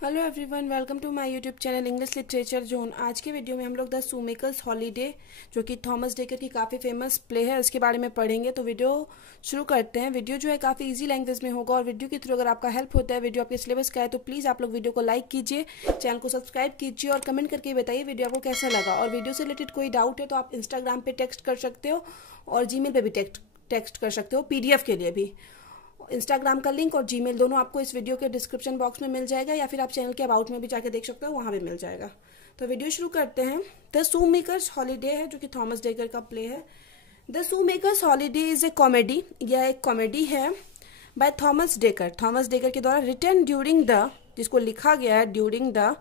Hello everyone, welcome to my YouTube channel English literature zone. आज के video में हम लोग द शूमेकर्स हॉलीडे, जो कि थॉमस डेकर की काफ़ी फेमस प्ले है, उसके बारे में पढ़ेंगे। तो वीडियो शुरू करते हैं। वीडियो जो है काफ़ी इजी लैंग्वेज में होगा और वीडियो के थ्रू अगर आपका हेल्प होता है, वीडियो आपके सिलेबस का है, तो प्लीज़ आप लोग वीडियो को लाइक कीजिए, चैनल को सब्सक्राइब कीजिए और कमेंट करके बताइए वीडियो आपको कैसा लगा। और वीडियो से रिलेटेड कोई डाउट है तो आप इंस्टाग्राम पर टेक्स्ट कर सकते हो और जीमेल पर भी टेक्स्ट कर सकते हो, PDF के लिए भी। इंस्टाग्राम का लिंक और जीमेल दोनों आपको इस वीडियो के डिस्क्रिप्शन बॉक्स में मिल जाएगा, या फिर आप चैनल के अबाउट में भी जाके देख सकते हो, वहां भी मिल जाएगा। तो वीडियो शुरू करते हैं। द शूमेकर्स हॉलीडे है, जो कि थॉमस डेकर का प्ले है। The shoemaker's holiday is a comedy, यह एक कॉमेडी है by Thomas Dekker. Thomas Dekker के द्वारा रिटन ड्यूरिंग द, जिसको लिखा गया है during the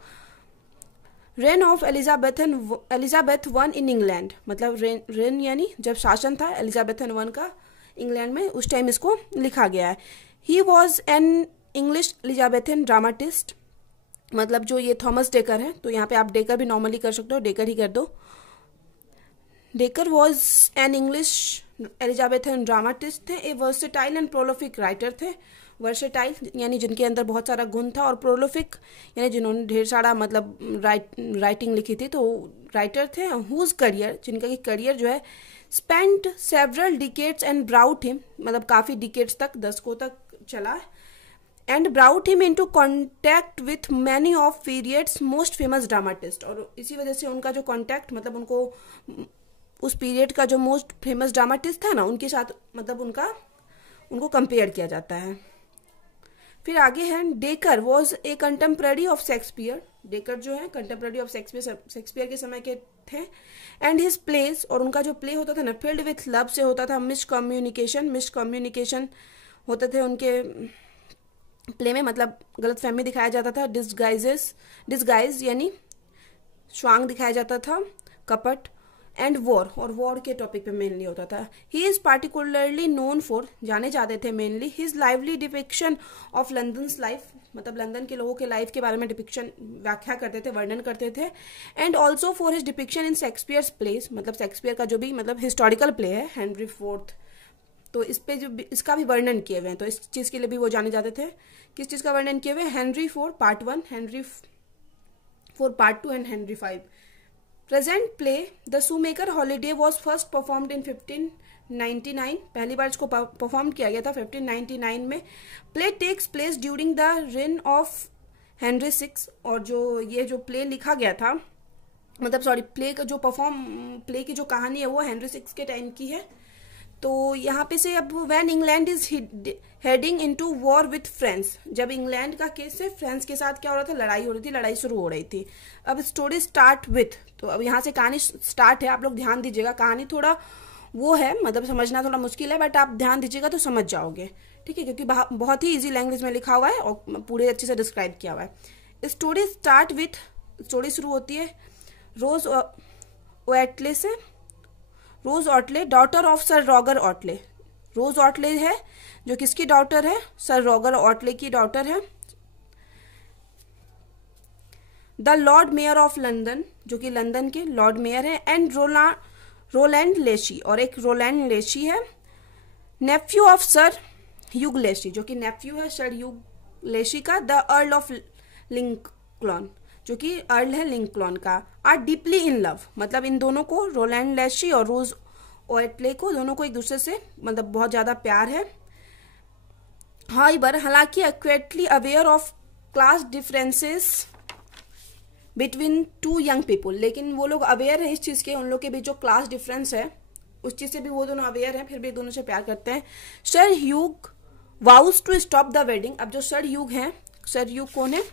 reign of Elizabeth one in England. मतलब रेन यानी जब शासन था एलिजाबेथन वन का इंग्लैंड में, उस टाइम इसको लिखा गया है। He was an English Elizabethan dramatist. मतलब जो ये थॉमस डेकर है, तो यहाँ पे आप डेकर भी नॉर्मली कर सकते हो, डेकर ही कर दो। Decker was an English Elizabethan dramatist थे। ए वर्सेटाइल एंड प्रोलोफिक राइटर थे। वर्सेटाइल यानी जिनके अंदर बहुत सारा गुण था, और प्रोलोफिक यानी जिन्होंने ढेर सारा मतलब राइटिंग लिखी थी, तो राइटर थे। हुज करियर, जिनका की करियर जो है spent several decades and brought him, मतलब काफी डिकेड्स तक, दशकों तक चला, and brought him into contact with many of periods most famous dramatist. और इसी वजह से उनका जो कांटेक्ट, मतलब उनको उस पीरियड का जो मोस्ट फेमस ड्रामाटिस्ट था ना, उनके साथ मतलब उनको कंपेयर किया जाता है। फिर आगे है decker was a contemporary of Shakespeare. Decker जो है कंटेम्प्रेरी ऑफ शेक्सपियर के समय के थे। एंड हिज प्लेस, और उनका जो प्ले होता था ना, फील्ड विथ लव से होता था। मिसकम्युनिकेशन होते थे उनके प्ले में, मतलब गलतफहमी दिखाया जाता था। डिस्गाइज यानी स्वांग दिखाया जाता था, कपट। एंड वॉर, और वॉर के टॉपिक पे मेनली होता था। He is particularly known for, जाने जाते थे mainly, his lively depiction of London's life, मतलब लंदन के लोगों के लाइफ के बारे में डिपिक्शन, व्याख्या करते थे, वर्णन करते थे। And also for his depiction in Shakespeare's place, मतलब शेक्सपियर का जो भी मतलब हिस्टोरिकल प्ले है हेनरी फोर्थ, तो इस पे जो इसका भी वर्णन किए हुए हैं, तो इस चीज के लिए भी वो जाने जाते थे। किस चीज का वर्णन किए हुए? Henry four part 1, Henry four part 2 and Henry 5। Present play the shoemaker holiday was first performed in 1599। पहली बार इसको परफॉर्म किया गया था 1599 में। Play takes place during the reign of Henry 6। और जो ये जो प्ले लिखा गया था, मतलब सॉरी, प्ले की जो कहानी है वो हेनरी 6 के टाइम की है। तो यहाँ पे से अब when England is heading into war with France, जब इंग्लैंड का केस है फ्रांस के साथ क्या हो रहा था, लड़ाई हो रही थी, लड़ाई शुरू हो रही थी। अब स्टोरी स्टार्ट विथ, तो अब यहाँ से कहानी स्टार्ट है। आप लोग ध्यान दीजिएगा, कहानी थोड़ा वो है, मतलब समझना थोड़ा मुश्किल है, बट आप ध्यान दीजिएगा तो समझ जाओगे, ठीक है, क्योंकि बहुत ही ईजी लैंग्वेज में लिखा हुआ है और पूरे अच्छे से डिस्क्राइब किया हुआ है। स्टोरी स्टार्ट विथ, स्टोरी शुरू होती है रोज ओएटले से। रोज ऑटले, डॉटर ऑफ सर रॉगर ऑटले। रोज ऑटले है जो किसकी डॉटर है? सर रॉगर ऑटले की डॉटर है। The Lord Mayor of London, जो कि लंदन के लॉर्ड मेयर है। एंड रोलैंड लेशी, और एक रोलैंड लेशी है। Neiphiu of sir Hugh Leshi, जो कि नेफ्यू है सर ह्यूग लेशी का। द अर्ल ऑफ लिंकलॉन, जो कि अर्ल है लिंकलॉन का। आर डीपली इन लव, मतलब इन दोनों को, रोलैंड लेशी और रोज ओएटले को, दोनों को एक दूसरे से मतलब बहुत ज्यादा प्यार है। हालांकि accurately aware of class differences between two young people, लेकिन वो लोग अवेयर है इस चीज के, उन लोग के बीच जो क्लास डिफरेंस है उस चीज से भी वो दोनों अवेयर हैं, फिर भी दोनों से प्यार करते हैं। Sir Hugh vows to stop the wedding. अब जो सर ह्यूग हैं, सर ह्यूग कौन है?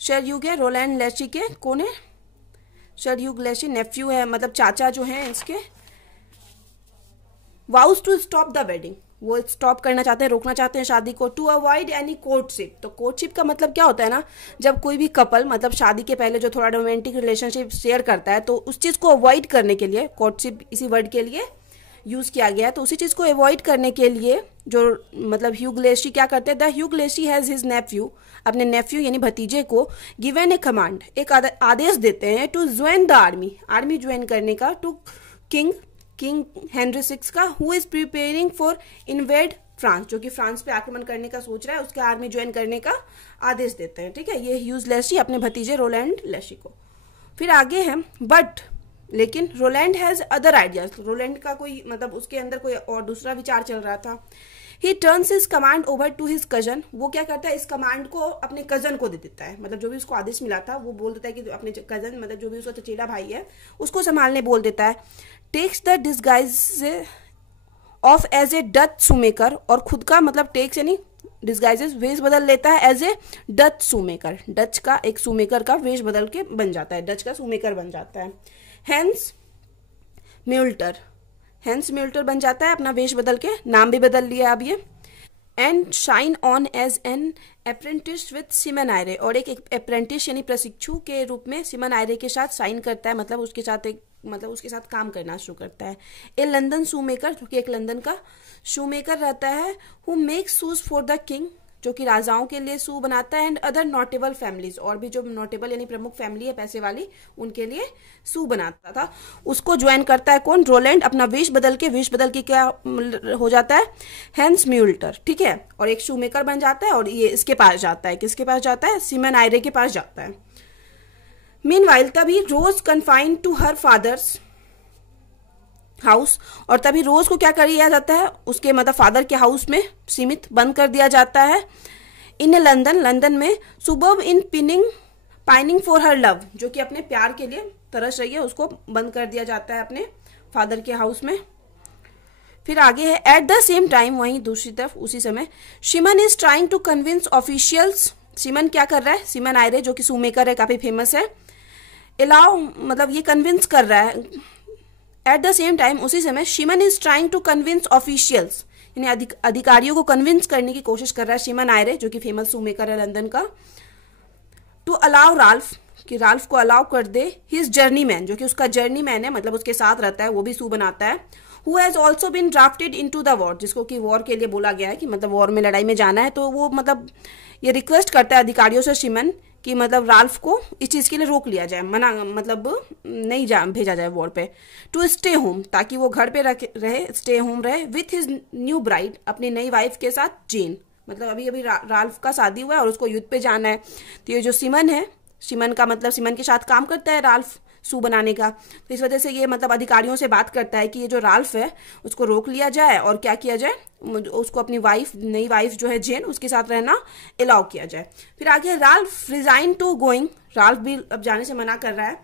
सर ह्यूग है रोलैंड लेशी के, कौन है? सर ह्यूग लेशी नेफ्यू है, मतलब चाचा जो हैं इसके। Vows to stop the wedding, वो स्टॉप करना चाहते हैं, रोकना चाहते हैं शादी को। टू अवॉइड एनी कोर्टशिप, तो कोर्टशिप का मतलब क्या होता है ना, जब कोई भी कपल मतलब शादी के पहले जो थोड़ा रोमांटिक रिलेशनशिप शेयर करता है, तो उस चीज को अवॉइड करने के लिए, कोर्टशिप इसी वर्ड के लिए यूज किया गया है, तो उसी चीज को अवॉइड करने के लिए जो मतलब ह्यूग लेशी क्या करते हैं, the Hugh Leshi has his Neiphiu, अपने नेफ्यू यानी भतीजे को, गिवन ए कमांड, एक आदेश देते हैं, to join the army, army join करने का, टू किंग हेनरी 6 का, who is preparing for invade France, जो कि फ्रांस पे आक्रमण करने का सोच रहा है, उसके आर्मी ज्वाइन करने का आदेश देते हैं। ठीक है, ये ह्यूज लेसी अपने भतीजे रोलैंड लेसी को। फिर आगे है बट, लेकिन Rowland has other ideas, Rowland का कोई मतलब उसके अंदर कोई और दूसरा विचार चल रहा था। He turns his command over to his cousin, वो क्या करता है, इस कमांड को अपने कजन को दे देता है, मतलब जो भी उसको आदेश मिला था वो बोल देता है कि अपने कजन मतलब जो भी उसका चचेरा भाई है उसको संभालने बोल देता है। Takes the disguise of as a Dutch shoemaker, और खुद का मतलब टेक्स यानी डिस्गाइजेस वेश बदल लेता है as a Dutch shoemaker, Dutch का एक शूमेकर का वेश बदल के बन जाता है, डच का शूमेकर बन जाता है। हेंस म्यूल्टर, हेंस म्यूल्टर बन जाता है, अपना वेश बदल के, नाम भी बदल लिया अब ये। And shine on as an apprentice with Simon Eyre, और एक अप्रेंटिस यानी प्रशिक्षु के रूप में सिमन आयरे के साथ साइन करता है, मतलब उसके साथ एक मतलब उसके साथ काम करना शुरू करता है। ए लंदन शूमेकर, जो कि एक लंदन का शूमेकर रहता है, who makes shoes for the king, जो कि राजाओं के लिए शू बनाता है, एंड अदर नोटेबल फैमिलीज, और भी जो नोटेबल यानी प्रमुख फैमिली है पैसे वाली, उनके लिए शू बनाता था। उसको ज्वाइन करता है कौन, रोलैंड, अपना वेश बदल के क्या हो जाता है, हेंस म्यूल्टर। ठीक है, और एक शू मेकर बन जाता है, और ये इसके पास जाता है, किसके पास जाता है, सिमन आयरे के पास जाता है। मीनवाइल तभी Rose confined to her father's house, और तभी रोज को क्या कर दिया जाता है, उसके मतलब फादर के हाउस में सीमित बंद कर दिया जाता है। इन लंदन, लंदन में, सुबह इन पाइनिंग फॉर हर लव, जो कि अपने प्यार के लिए तरस रही है, उसको बंद कर दिया जाता है अपने फादर के हाउस में। फिर आगे है एट द सेम टाइम, वहीं दूसरी तरफ उसी समय, Simon is trying to convince officials, Simon क्या कर रहा है, सिमन आयरे जो कि शूमेकर है, काफी फेमस है, अलाउ मतलब ये कन्विंस कर रहा है। एट द सेम टाइम उसी समय, Simon is trying to convince officials, यानी अधिकारियों को कन्विंस करने की कोशिश कर रहा है सिमन आयरे, जो कि फेमस शूमेकर है लंदन का, टू अलाउ राल्फ, कि राल्फ को अलाउ कर दे, हिज जर्नी मैन, जो कि उसका जर्नी मैन है, मतलब उसके साथ रहता है, वो भी शू बनाता है, who has also been drafted into the war, जिसको कि वॉर के लिए बोला गया है कि मतलब वॉर में लड़ाई में जाना है, तो वो मतलब ये रिक्वेस्ट करता है अधिकारियों से सिमन कि मतलब राल्फ को इस चीज के लिए रोक लिया जाए, मना मतलब नहीं भेजा जाए वॉर पे, टू स्टे होम, ताकि वो घर पे रहे, स्टे होम रहे, विथ हिज न्यू ब्राइड, अपनी नई वाइफ के साथ, जेन, मतलब अभी अभी राल्फ का शादी हुआ है और उसको युद्ध पे जाना है, तो ये जो सिमन है, सिमन का मतलब सिमन के साथ काम करता है राल्फ शू बनाने का, तो इस वजह से ये मतलब अधिकारियों से बात करता है कि ये जो राल्फ है उसको रोक लिया जाए और क्या किया जाए, उसको अपनी वाइफ, नई वाइफ जो है जेन, उसके साथ रहना अलाउ किया जाए। फिर आगे Ralph resign to going, Ralph भी अब जाने से मना कर रहा है।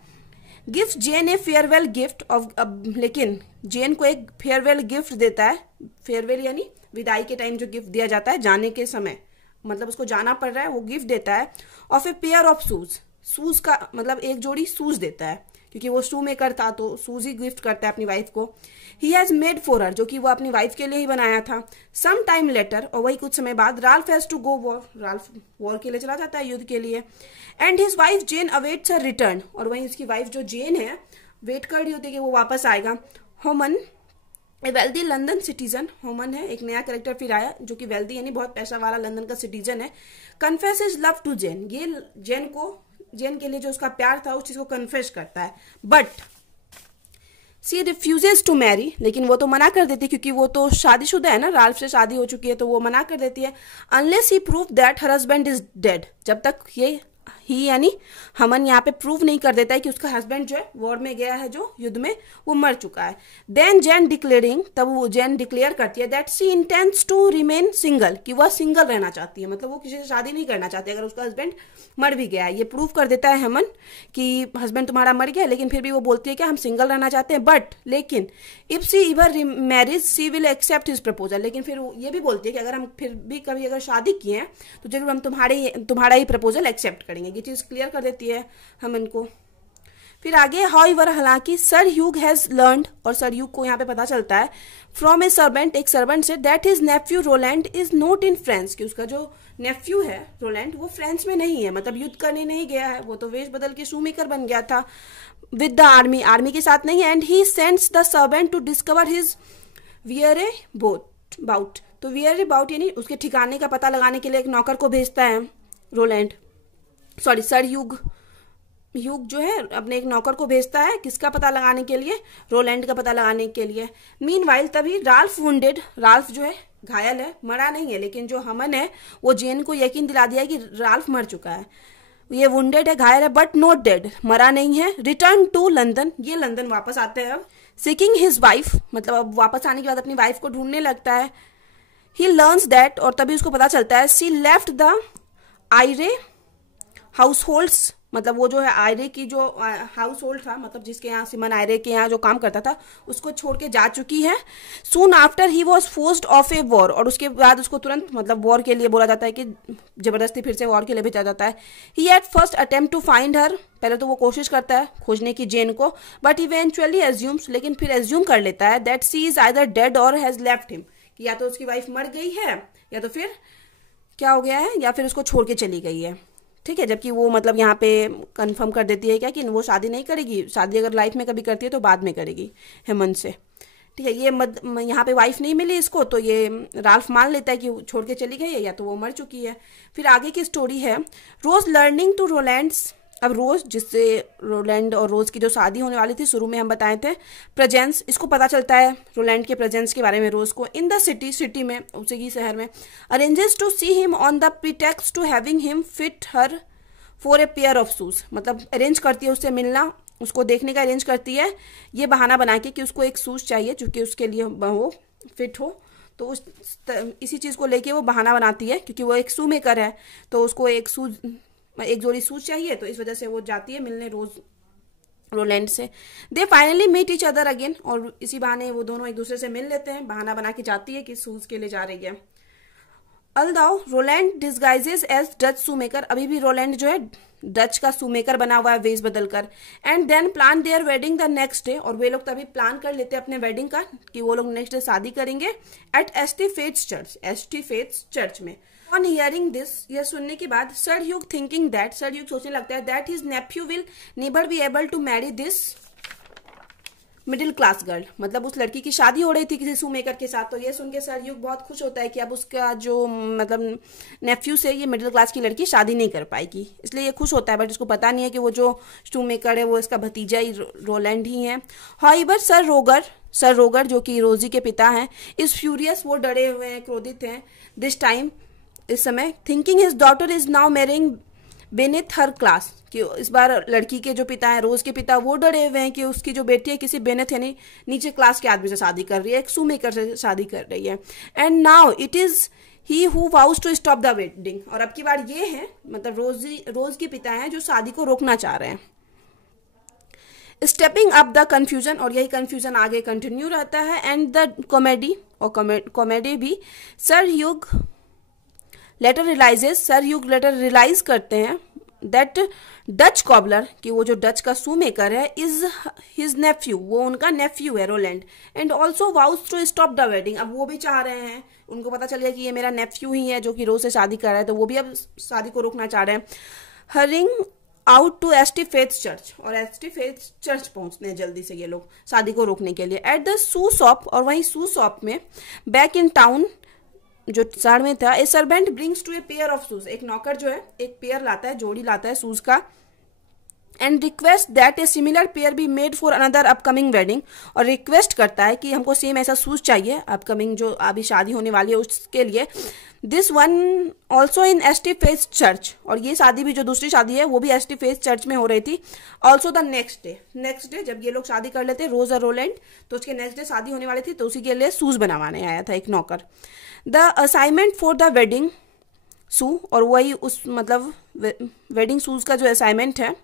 Gift Jane a farewell gift of, लेकिन जेन को एक फेयरवेल गिफ्ट देता है, फेयरवेल यानी विदाई के टाइम जो गिफ्ट दिया जाता है जाने के समय, मतलब उसको जाना पड़ रहा है, वो गिफ्ट देता है, of A pair of shoes, shoes का मतलब एक जोड़ी शूज देता है, क्योंकि वो शू मेकर था तो शूज ही गिफ्ट करता है अपनी वाइफ को। He has made for her, जो कि वो अपनी वाइफ के लिए ही बनाया था। सम टाइम लेटर, और वही कुछ समय बाद, Ralph has to go war, Ralph war के लिए चला जाता है, युद्ध के लिए, and his wife Jane awaits her return, और वहीं उसकी वाइफ जो जेन है वेट कर रही होती है कि वो वापस आएगा। होमन ए वेल्दी लंदन सिटीजन, होमन है एक नया कैरेक्टर फिर आया, जो कि वेल्दी यानी बहुत पैसा वाला लंदन का सिटीजन है, कन्फेस हिज लव टू जेन, ये जेन के लिए जो उसका प्यार था उस चीज को कन्फेस करता है, but she refuses to marry, लेकिन वो तो मना कर देती है, क्योंकि वो तो शादीशुदा है ना, राल्फ से शादी हो चुकी है, तो वो मना कर देती है। Unless he prove that her husband is dead, जब तक ये ही यानी हमन यहाँ पे प्रूव नहीं कर देता है कि उसका हस्बैंड जो है वॉर में गया है, जो युद्ध में, वो मर चुका है। देन जेन डिक्लेयरिंग, तब वो जेन डिक्लेयर करती है that she intends to remain single, कि वह सिंगल रहना चाहती है, मतलब वो किसी से शादी नहीं करना चाहती अगर उसका हस्बैंड मर भी गया है। ये प्रूव कर देता है हमन कि हस्बैंड तुम्हारा मर गया, लेकिन फिर भी वो बोलती है कि हम सिंगल रहना चाहते हैं, बट लेकिन if she ever marriage she will accept his proposal, लेकिन फिर ये भी बोलती है कि अगर हम फिर भी कभी अगर शादी किए हैं तो जरूर हम तुम्हारा ही प्रपोजल एक्सेप्ट करेंगे, ये चीज क्लियर कर देती है हम इनको। फिर आगे हाउएवर, हालांकि सर ह्यूग हैज लर्नड, और सर ह्यूग को यहाँ पे पता चलता है फ्रॉम ए सर्वेंट, एक सर्वेंट से, that his nephew Roland is not in France, कि उसका जो नेफ्यू है रोलैंड वो फ्रांस में नहीं है, मतलब युद्ध करने नहीं गया है, वो तो वेश बदल के शूमेकर बन गया था, विद द आर्मी, आर्मी के साथ नहीं है। And he sends the servant to discover his whereabouts, तो वियरे बाउट यानी उसके ठिकाने का पता लगाने के लिए एक नौकर को भेजता है रोलैंड, सॉरी सर ह्यूग जो है अपने एक नौकर को भेजता है, किसका पता लगाने के लिए, रोलैंड का पता लगाने के लिए। मीनवाइल तभी राल्फ वुंडेड, राल्फ जो है घायल है, मरा नहीं है, लेकिन जो हमन है वो जेन को यकीन दिला दिया है कि राल्फ मर चुका है। ये वुंडेड है, घायल है, बट नॉट डेड, मरा नहीं है। रिटर्न टू लंदन, ये लंदन वापस आते हैं अब। सीकिंग हिज वाइफ, मतलब अब वापस आने के बाद अपनी वाइफ को ढूंढने लगता है। ही लर्न्स दैट, और तभी उसको पता चलता है, she left the Eyre households, मतलब वो जो है आयरे की जो हाउस होल्ड था, मतलब जिसके यहाँ सिमन आयरे के यहाँ जो काम करता था, उसको छोड़ के जा चुकी है। Soon after he was forced of a war, और उसके बाद उसको तुरंत मतलब वॉर के लिए बोला जाता है कि जबरदस्ती फिर से वॉर के लिए भेजा जाता है। He at first attempt to find her, पहले तो वो कोशिश करता है खोजने की जेन को, बट इवेंचुअली एज्यूम्स, लेकिन फिर एज्यूम कर लेता है that she is either dead और हैज लेफ्ट हिम, कि या तो उसकी वाइफ मर गई है या तो फिर क्या हो गया है, या फिर उसको छोड़ के चली गई है। ठीक है, जबकि वो मतलब यहाँ पे कंफर्म कर देती है क्या कि वो शादी नहीं करेगी, शादी अगर लाइफ में कभी करती है तो बाद में करेगी हेमंत से। ठीक है, ये यहाँ पे वाइफ नहीं मिली इसको, तो ये राल्फ मान लेता है कि छोड़ के चली गई है या तो वो मर चुकी है। फिर आगे की स्टोरी है, रोज लर्निंग टू रोलैंड्स। अब रोज, जिससे रोलैंड और रोज की जो शादी होने वाली थी शुरू में हम बताए थे, प्रेजेंस, इसको पता चलता है रोलैंड के प्रेजेंस के बारे में रोज को, इन द सिटी में, उसी की शहर में। Arranges to see him on the pretext to having him fit her for a pair of shoes, मतलब अरेंज करती है उससे मिलना, उसको देखने का अरेंज करती है, ये बहाना बना के कि उसको एक शूज चाहिए जो कि उसके लिए वो फिट हो। तो उस इसी चीज़ को लेके वो बहाना बनाती है, क्योंकि वो एक शू मेकर है तो उसको एक जोड़ी शूज चाहिए, तो इस वजह से वो जाती है मिलने रोज रोलैंड से। They finally meet each other again, और इसी बहाने वो दोनों एक दूसरे से मिल लेते हैं, बहाना बना के जाती है कि शूज के लिए जा रही है। अल्दाओ रोलैंड डिस्गाइजेज एज डच शूमेकर, अभी भी रोलैंड जो है डच का शूमेकर बना हुआ है वेश बदलकर। And then plan their wedding the next day, और वे लोग तभी प्लान कर लेते हैं अपने वेडिंग का कि वो लोग नेक्स्ट डे शादी करेंगे एट एस्टी फेट्स चर्च में। ऑन हियरिंग दिस, यह सुनने के बाद, sir Hugh thinking that, sir Hugh सोचने लगता है that his nephew will never be able to marry this middle class girl, मतलब उस लड़की की शादी हो रही थी किसी शूमेकर के साथ, तो ये सुन के सर ह्यूग बहुत खुश होता है कि अब उसका जो मतलब नेफ्यू से ये मिडिल क्लास की लड़की शादी नहीं कर पाएगी, इसलिए ये खुश होता है। बट उसको पता नहीं है कि वो जो शूमेकर है वो इसका भतीजा ही रोलैंड ही है। हाउएवर सर रोगर जो कि रोजी के पिता हैं, इज फ्यूरियस, वो डरे हुए हैं, क्रोधित हैं, दिस टाइम, इस समय, thinking his daughter is now marrying beneath her class, कि इस बार लड़की के जो पिता हैं, रोज के पिता, वो डरे हुए हैं कि उसकी जो बेटी है किसी बेनेथ यानी नीचे क्लास के आदमी से शादी कर रही है, एक शूमेकर से शादी कर रही है। And now it is he who vows to stop the wedding, और अब की बार ये है मतलब रोज के पिता हैं जो शादी को रोकना चाह रहे हैं। स्टेपिंग अप द कंफ्यूजन, और यही कंफ्यूजन आगे कंटिन्यू रहता है। एंड द कॉमेडी, और कॉमेडी भी, सर ह्यूग लेटर रियलाइज करते हैं दैट डच कॉबलर, कि वो जो डच का शूमेकर है, इज हिज नेफ्यू, वो उनका नेफ्यू है Roland. And also vows to stop the wedding, अब वो भी चाह रहे हैं, उनको पता चल गया कि ये मेरा नेफ्यू ही है जो कि रोज से शादी कर रहा है, तो वो भी अब शादी को रोकना चाह रहे हैं। Hurrying out to ST Faith's church, और एस्टी फेथ्स चर्च पहुंचते हैं जल्दी से ये लोग शादी को रोकने के लिए। एट द शू शॉप, और वहीं शू शॉप में बैक इन टाउन जो शहर में था, a servant brings to a pair of shoes, एक नौकर जो है एक पेयर लाता है, जोड़ी लाता है शूज का। And request that a similar pair be made for another upcoming wedding, और रिक्वेस्ट करता है कि हमको सेम ऐसा शूज चाहिए अपकमिंग जो अभी शादी होने वाली है उसके लिए। This one also in ST Faith church, और ये शादी भी जो दूसरी शादी है वो भी एस्टी फेथ चर्च में हो रही थी। ऑल्सो द नेक्स्ट डे जब ये लोग शादी कर लेते रोज और रोलैंड, तो उसके नेक्स्ट डे शादी होने वाली थी, तो उसी के लिए शूज बनवाने आया था एक नौकर। The assignment for the wedding shoe, और वही उस मतलब वेडिंग शूज का जो असाइनमेंट है,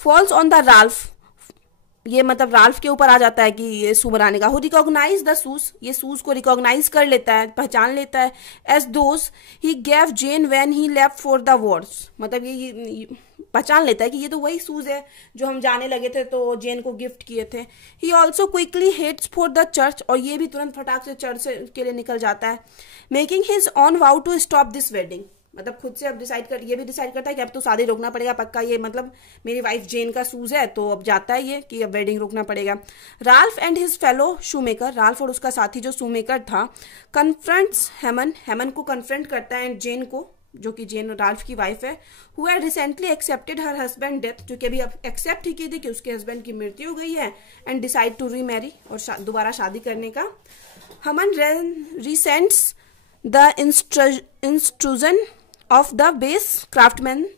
फॉल्स ऑन द राल्फ, ये मतलब राल्फ के ऊपर आ जाता है कि ये शू बनाने का। हु रिकॉग्नाइज द शूज, ये शूज को रिकॉग्नाइज कर लेता है, पहचान लेता है, as those he gave Jane when he left for the wars, मतलब ये पहचान लेता है कि ये तो वही शूज है जो हम जाने लगे थे तो जेन को गिफ्ट किए थे। He also quickly heads for the church, और ये भी तुरंत फटाक से चर्च के लिए निकल जाता है। Making his own vow to stop this wedding, मतलब खुद से अब ये भी डिसाइड करता है कि अब तो शादी रोकना पड़ेगा पक्का, ये मतलब मेरी वाइफ जेन का शूज है, तो अब जाता है ये कि अब वेडिंग रोकना पड़ेगा। Ralph and his fellow shoemaker, Ralph और उसका साथी जो शूमेकर था, कन्फ्रंट्स हेमन को कन्फ्रंट करता है एंड जेन को, जो कि जेन राल्फ की वाइफ है, who had recently accepted her husband death, जो कि अभी एक्सेप्ट ही की थी कि उसके हस्बैंड की मृत्यु हो गई है, एंड डिसाइड टू रीमैरी, और दोबारा शादी करने का। Hammon resents the intrusion of the base craftsman.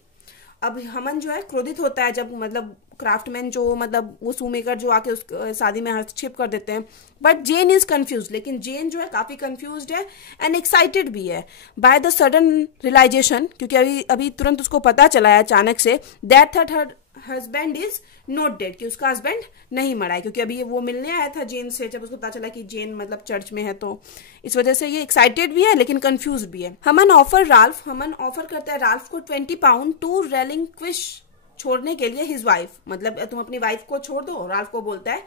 अब हमन जो है क्रोधित होता है जब मतलब क्राफ्टमैन जो मतलब वो शूमेकर जो आके उस शादी में हस्तक्षेप कर देते हैं। बट जेन इज कंफ्यूज, लेकिन जेन जो है काफी कंफ्यूज्ड है एंड एक्साइटेड भी है बाय द सडन रियलाइजेशन, क्योंकि अभी तुरंत उसको पता चला है अचानक say that her husband is not dead, कि उसका हस्बैंड नहीं मरा है, क्योंकि अभी वो मिलने आया था जेन से जब उसको पता चला कि जेन मतलब चर्च में है, तो इस वजह से ये एक्साइटेड भी है लेकिन कंफ्यूज भी है। हमन ऑफर करता है राल्फ को 20 पाउंड टू रेलिंक्विश, छोड़ने के लिए हिज वाइफ, मतलब तुम अपनी वाइफ को छोड़ दो। राल्फ को बोलता है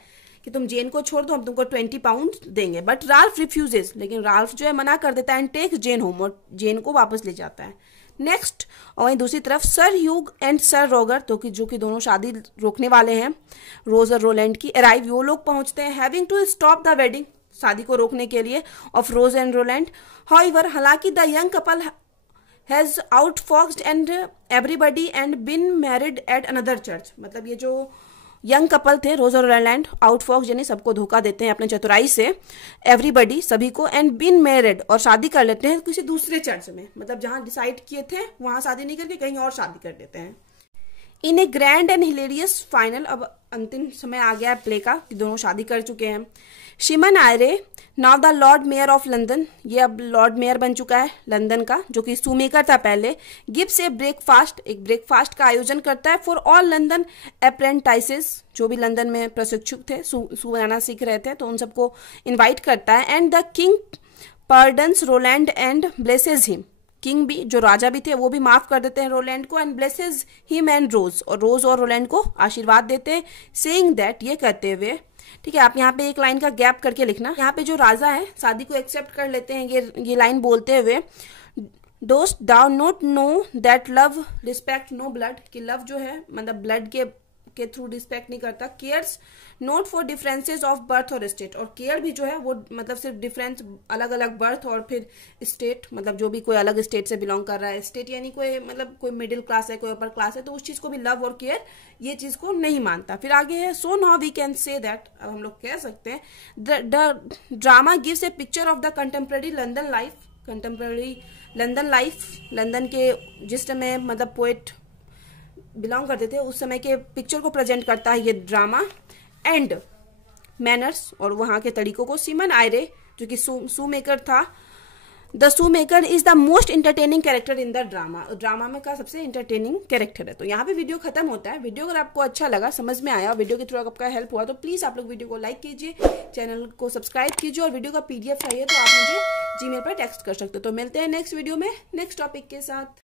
कि तुम जेन को छोड़ दो, हम तुमको 20 पाउंड देंगे, बट राल्फ रिफ्यूजेस, लेकिन राल्फ जो है मना कर देता है एंड टेक्स जेन होम, और जेन को वापस ले जाता है। नेक्स्ट, और वहीं दूसरी तरफ सर ह्यूग एंड सर रोगर, तो कि जो कि दोनों शादी रोकने वाले हैं रोज और रोलैंड की, अराइव, वो लोग पहुंचते हैं having to stop the wedding, शादी को रोकने के लिए, of Rose and Rowland. However, हालांकि the young couple has outfoxed and everybody and been married at another church, मतलब ये जो यंग कपल थे रोज और रोलैंड, आउटफॉक्स यानी सबको धोखा देते हैं अपने चतुराई से, एवरीबडी सभी को, एंड बिन मैरिड और शादी कर लेते हैं किसी दूसरे चर्च में, मतलब जहां डिसाइड किए थे वहां शादी नहीं करके कहीं और शादी कर देते हैं। इन ए ग्रैंड एंड हिलेरियस फाइनल, अब अंतिम समय आ गया प्ले का कि दोनों शादी कर चुके हैं। Simon Eyre now the Lord Mayor of London, ये अब लॉर्ड मेयर बन चुका है लंदन का, जो कि शूमेकर था पहले। गिव्स ए ब्रेकफास्ट, एक ब्रेकफास्ट का आयोजन करता है फॉर ऑल लंदन अप्रेंटाइसेस, जो भी लंदन में प्रशिक्षुक थे, सू बनाना सीख रहे थे, तो उन सबको इन्वाइट करता है। And the king pardons Roland and blesses him, king भी जो राजा भी थे वो भी माफ कर देते हैं रोलैंड को, एंड ब्लेसेस हिम एंड रोज, और रोज और रोलैंड को आशीर्वाद देते हैं, सेइंग दैट, ये कहते हुए, ठीक है आप यहाँ पे एक लाइन का गैप करके लिखना, यहाँ पे जो राजा है शादी को एक्सेप्ट कर लेते हैं ये लाइन बोलते हुए, dost thou not know that love respect no blood, कि लव जो है मतलब ब्लड के थ्रू रिस्पेक्ट नहीं करता, cares not for differences of birth और स्टेट, और केयर भी जो है वो मतलब सिर्फ डिफरेंस अलग अलग बर्थ और फिर स्टेट, मतलब जो भी कोई अलग स्टेट से बिलोंग कर रहा है, स्टेट यानी कोई मतलब कोई मिडिल क्लास है कोई अपर क्लास है, तो उस चीज को भी लव और केयर ये चीज को नहीं मानता। फिर आगे है so now we can say that, अब हम लोग कह सकते हैं the drama gives a picture of the contemporary London life, contemporary London life, London के जिस समय मतलब पोएट बिलोंग करते थे उस समय के पिक्चर को प्रेजेंट करता है ये ड्रामा, एंड मैनर्स और वहां के तरीकों को। सिमन आयरे जो कि शूमेकर था, the shoemaker is the most entertaining character in the drama, drama में का सबसे इंटरटेनिंग कैरेक्टर है। तो यहाँ पे वीडियो खत्म होता है। वीडियो अगर आपको अच्छा लगा, समझ में आया, वीडियो के थ्रू आपका हेल्प हुआ, तो प्लीज आप लोग वीडियो को लाइक कीजिए, चैनल को सब्सक्राइब कीजिए, और वीडियो का PDF चाहिए तो आप मुझे जीमेल पर टेक्स्ट कर सकते हो। तो मिलते हैं नेक्स्ट वीडियो में नेक्स्ट टॉपिक के साथ।